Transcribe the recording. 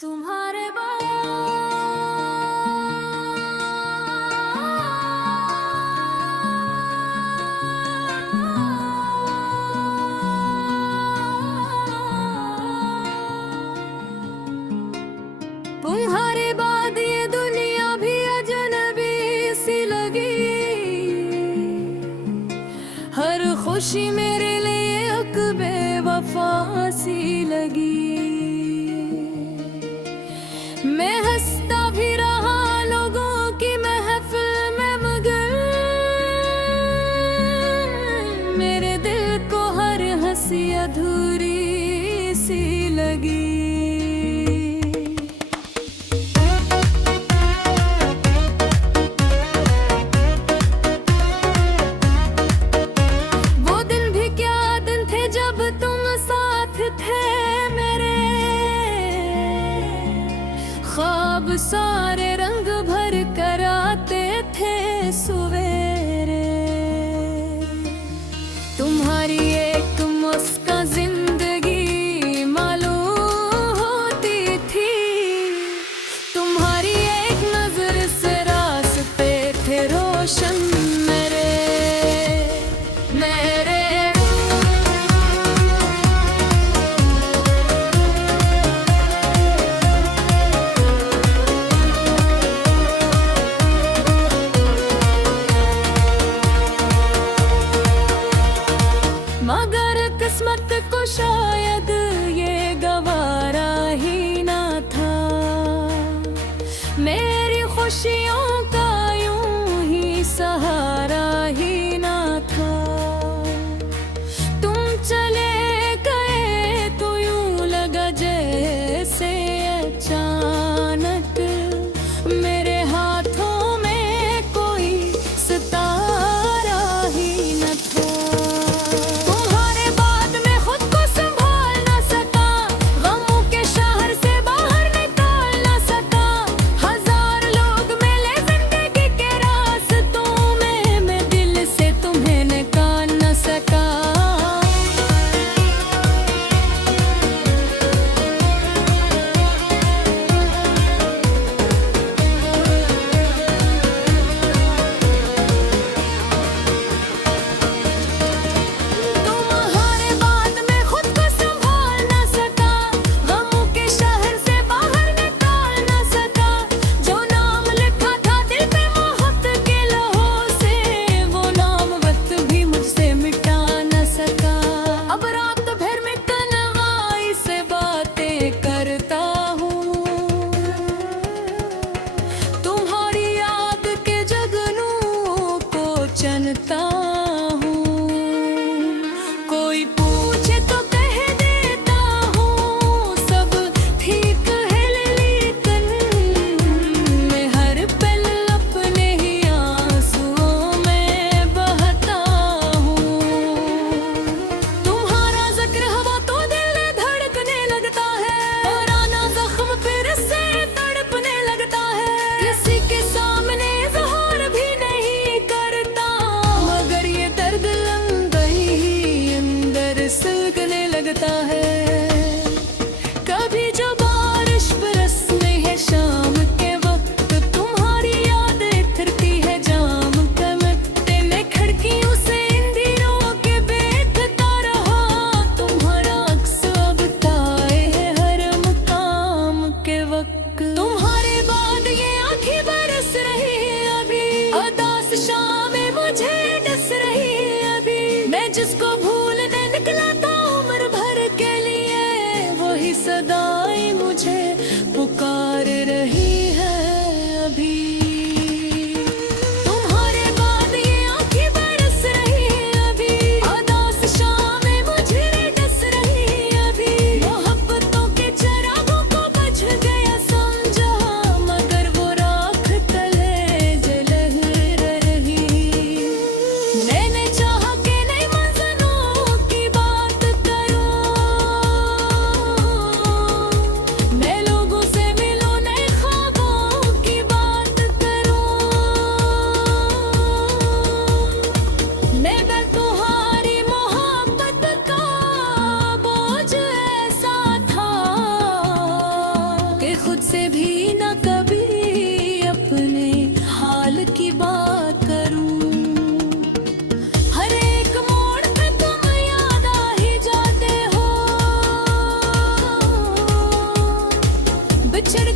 तुम्हारे तुम्हारे बाद ये दुनिया भी अजनबी सी लगी। हर खुशी मेरे लिए एक बेवफा सी लगी। मैं हंसता भी रहा लोगों की महफिल में, मगर मेरे दिल को हर हंसी अधूरी सी लगी। वो दिन भी क्या दिन थे जब तुम साथ थे मेरे। ख्वाब सारे रंग भर कर आते थे सवेरे। तुम्हारी एक मुस्कान जिंदगी मालूम होती थी। तुम्हारी एक नजर से रास्ते थे रोशन मेरे मेरे। मगर किस्मत को शायद ये गवारा ही ना था। मेरी खुशियों का यूं ही सहारा ही ना था। तुम चले गए तो यूं लगा जैसे अचानक मेरे हाथों में कोई सितारा ही न था। तुम्हारे बाद मैं खुद को संभाल ना सका। गमों के शहर से बाहर निकाल ना सका। हजार लोग मिले जिंदगी के रास्तों में, मैं दिल से तुम्हें निकाल ना सका। तुम्हारे बाद मैं खुद को संभाल ना सका। गमों के शहर से बाहर निकाल ना सका। जो नाम लिखा था दिल पे मोहब्बत के लहू से, वो नाम वक्त भी मुझसे मिटा ना सका। अब रात भर में तन्हाई से बातें करता हूँ। तुम्हारी याद के जगनू को चनता हूँ। कोई पूछे तो कह देता हूँ सब ठीक है, लेकिन मैं हर पल अपने ही आंसुओं में बहता हूँ। तुम्हारा जिक्र हवा तो दिल धड़कने लगता है। पुराना जख्म फिर से तड़पने लगता है। किसी के सामने इज़हार भी नहीं करता, मगर ये दर्द अंदर ही अंदर सुलगने लगता है। कभी जो बारिश बरसने है शाम के वक्त, तुम्हारी यादें फिरती है जाम कमकते। मैं खिड़कियों से इन दिनों के देखता रहा। तुम्हारा अक्स अब ताए है हर मुकाम के वक्त। तुम्हारे बाद ये आंखें बरस रही है अभी। उदास शामें मुझे डस रही है अभी। मैं जिसको भूलने निकला था उम्र भर के लिए, वही सदाएं मुझे पुकार रही है अभी। तुम्हारे बाद ये आंखें बरस रही है अभी। उदास शामें मुझे डस रही है अभी। मोहब्बतों के चिरागों को बुझ गया समझा, मगर वो राख तले जल रही। मैंने चाहा कि नई मंज़िलों की बात करूं। मैं बिछड़